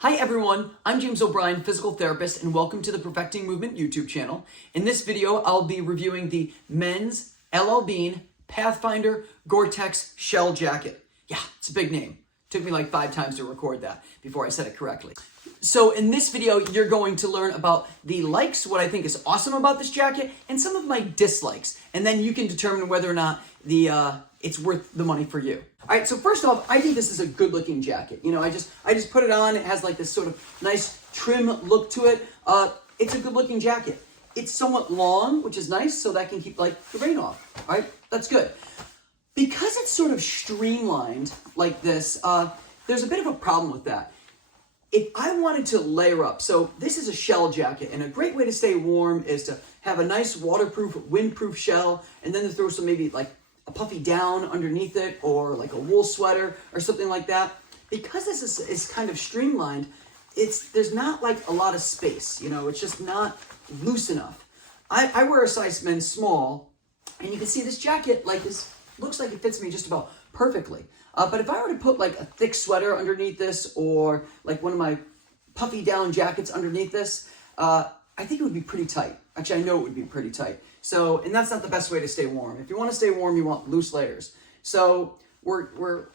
Hi everyone, I'm James O'Brien, physical therapist, and welcome to the Perfecting Movement YouTube channel. In this video, I'll be reviewing the men's LL Bean Pathfinder Gore-Tex shell jacket. Yeah, it's a big name. Took me like 5 times to record that before I said it correctly. So in this video, you're going to learn about the likes, what I think is awesome about this jacket, and some of my dislikes. And then you can determine whether or not it's worth the money for you. All right, so first off, I think this is a good looking jacket. You know, I just put it on. It has like this sort of nice trim look to it. It's a good looking jacket. It's somewhat long, which is nice, so that can keep like the rain off. All right, that's good. Because it's sort of streamlined like this, there's a bit of a problem with that. If I wanted to layer up, so this is a shell jacket, and a great way to stay warm is to have a nice waterproof, windproof shell, and then to throw some maybe like a puffy down underneath it, or like a wool sweater or something like that. Because this is kind of streamlined, there's not like a lot of space, you know, it's just not loose enough. I wear a size men's small, and you can see this jacket like this looks like it fits me just about perfectly. But if I were to put like a thick sweater underneath this, or like one of my puffy down jackets underneath this, I think it would be pretty tight. Actually, I know it would be pretty tight. So, and that's not the best way to stay warm. If you want to stay warm, you want loose layers. So we're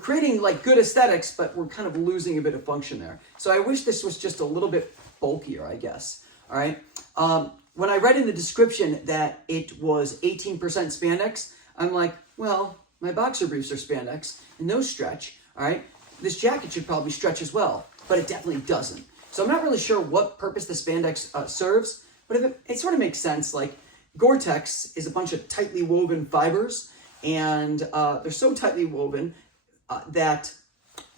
creating like good aesthetics, but we're kind of losing a bit of function there. So I wish this was just a little bit bulkier, I guess. All right. When I read in the description that it was 18% spandex, I'm like, well, my boxer briefs are spandex and those stretch. All right. This jacket should probably stretch as well, but it definitely doesn't. So I'm not really sure what purpose the spandex serves, but if it sort of makes sense. Like Gore-Tex is a bunch of tightly woven fibers, and they're so tightly woven that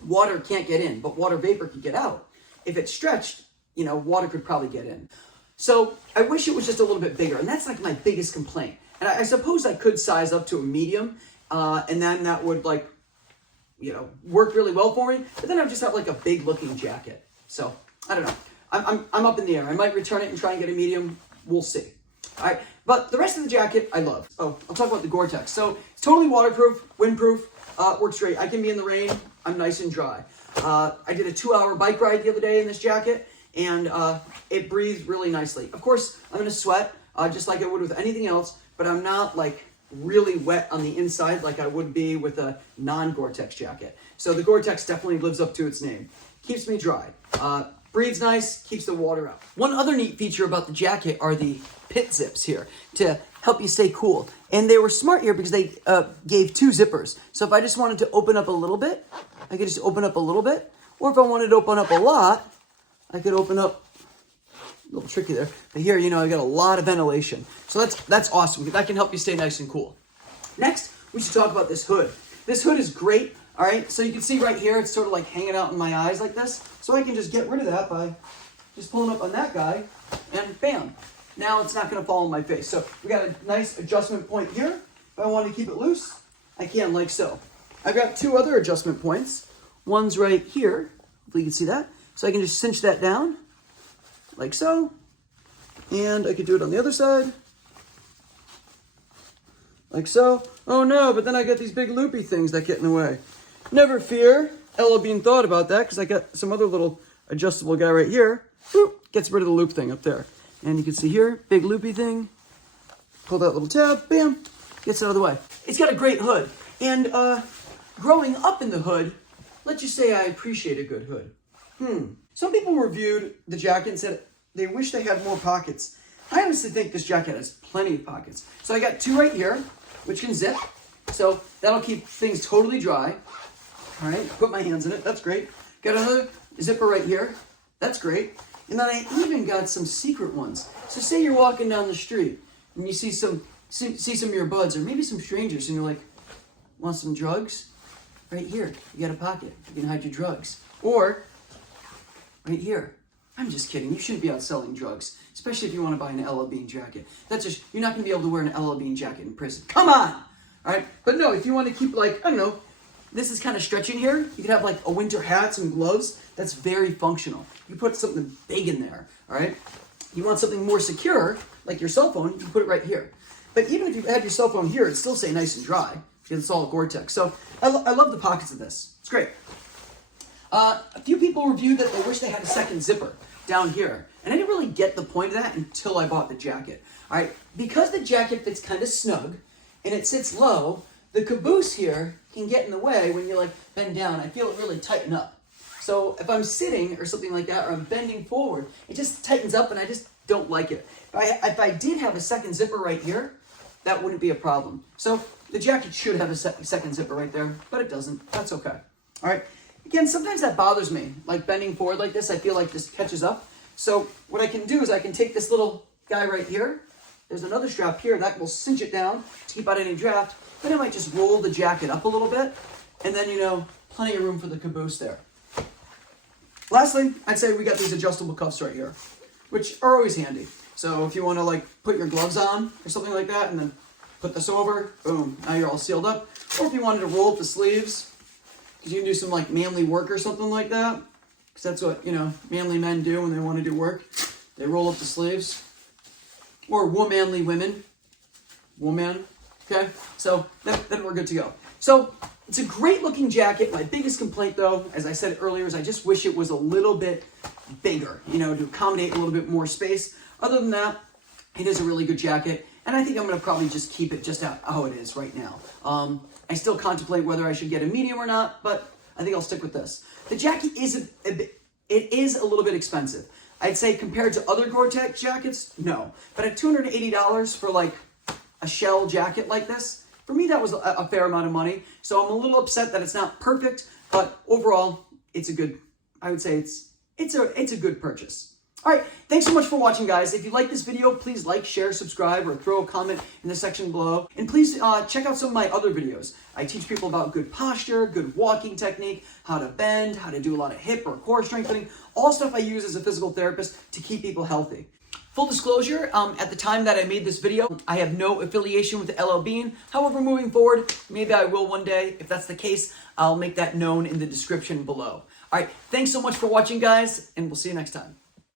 water can't get in, but water vapor can get out. If it's stretched, you know, water could probably get in. So I wish it was just a little bit bigger, and that's like my biggest complaint. And I suppose I could size up to a medium, and then that would like, you know, work really well for me. But then I would just have like a big looking jacket. So I don't know. I'm up in the air. I might return it and try and get a medium. We'll see. All right. But the rest of the jacket, I love. Oh, I'll talk about the Gore-Tex. So it's totally waterproof, windproof, works great. I can be in the rain. I'm nice and dry. I did a 2-hour bike ride the other day in this jacket, and it breathed really nicely. Of course, I'm going to sweat just like I would with anything else, but I'm not like really wet on the inside like I would be with a non-Gore-Tex jacket. So the Gore-Tex definitely lives up to its name. Keeps me dry. Breathes nice, keeps the water out. One other neat feature about the jacket are the pit zips here to help you stay cool. And they were smart here because they gave 2 zippers. So if I just wanted to open up a little bit, I could just open up a little bit. Or if I wanted to open up a lot, I could open up, a little tricky there. But here, you know, I got a lot of ventilation. So that's awesome. That can help you stay nice and cool. Next, we should talk about this hood. This hood is great. All right, so you can see right here, it's sort of like hanging out in my eyes like this. So I can just get rid of that by just pulling up on that guy, and bam. Now it's not going to fall on my face. So we got a nice adjustment point here. If I want to keep it loose, I can like so. I've got 2 other adjustment points. One's right here, hopefully you can see that. So I can just cinch that down, like so. And I could do it on the other side, like so. Oh no, but then I got these big loopy things that get in the way. Never fear, LL Bean thought about that because I got some other little adjustable guy right here. Boop, gets rid of the loop thing up there. And you can see here, big loopy thing. Pull that little tab, bam, gets it out of the way. It's got a great hood. And growing up in the hood, let's just say I appreciate a good hood. Some people reviewed the jacket and said they wish they had more pockets. I honestly think this jacket has plenty of pockets. So I got 2 right here, which can zip. So that'll keep things totally dry. All right, put my hands in it, that's great. Got another zipper right here, that's great. And then I even got some secret ones. So say you're walking down the street and you see some of your buds or maybe some strangers and you're like, want some drugs? Right here, you got a pocket, you can hide your drugs. Or right here. I'm just kidding. You shouldn't be out selling drugs, especially if you want to buy an LL Bean jacket. You're not going to be able to wear an LL Bean jacket in prison. Come on! All right? But no, if you want to keep like, I don't know, this is kind of stretching here. You could have like a winter hat, some gloves. That's very functional. You put something big in there, all right? You want something more secure, like your cell phone, you can put it right here. But even if you had your cell phone here, it'd still stay nice and dry because it's all Gore-Tex. So I love the pockets of this. It's great. A few people reviewed that they wish they had a second zipper down here. And I didn't really get the point of that until I bought the jacket. All right, because the jacket fits kind of snug and it sits low, the caboose here can get in the way when you like bend down. I feel it really tighten up. So if I'm sitting or something like that, or I'm bending forward, it just tightens up and I just don't like it. If I did have a second zipper right here, that wouldn't be a problem. So the jacket should have a second zipper right there, but it doesn't. That's okay. All right. Again, sometimes that bothers me. Like bending forward like this, I feel like this catches up. So what I can do is I can take this little guy right here. There's another strap here that will cinch it down to keep out any draft. Then I might just roll the jacket up a little bit. And then, you know, plenty of room for the caboose there. Lastly, I'd say we got these adjustable cuffs right here, which are always handy. So if you want to like put your gloves on or something like that and then put this over, boom, now you're all sealed up. Or if you wanted to roll up the sleeves, because you can do some like manly work or something like that, because that's what, you know, manly men do when they want to do work. They roll up the sleeves. Or womanly women. Woman. Okay? So then we're good to go. So it's a great looking jacket. My biggest complaint though, as I said earlier, is I just wish it was a little bit bigger, you know, to accommodate a little bit more space. Other than that, it is a really good jacket. And I think I'm going to probably just keep it just how it is right now. I still contemplate whether I should get a medium or not, but I think I'll stick with this. The jacket is a little bit expensive. I'd say compared to other Gore-Tex jackets, no. But at $280 for like a shell jacket like this, for me that was a fair amount of money. So I'm a little upset that it's not perfect, but overall, it's a good, I would say it's a good purchase. All right, thanks so much for watching, guys. If you like this video, please like, share, subscribe, or throw a comment in the section below. And please check out some of my other videos. I teach people about good posture, good walking technique, how to bend, how to do a lot of hip or core strengthening, all stuff I use as a physical therapist to keep people healthy. Full disclosure, at the time that I made this video, I have no affiliation with LL Bean. However, moving forward, maybe I will one day. If that's the case, I'll make that known in the description below. All right, thanks so much for watching, guys, and we'll see you next time.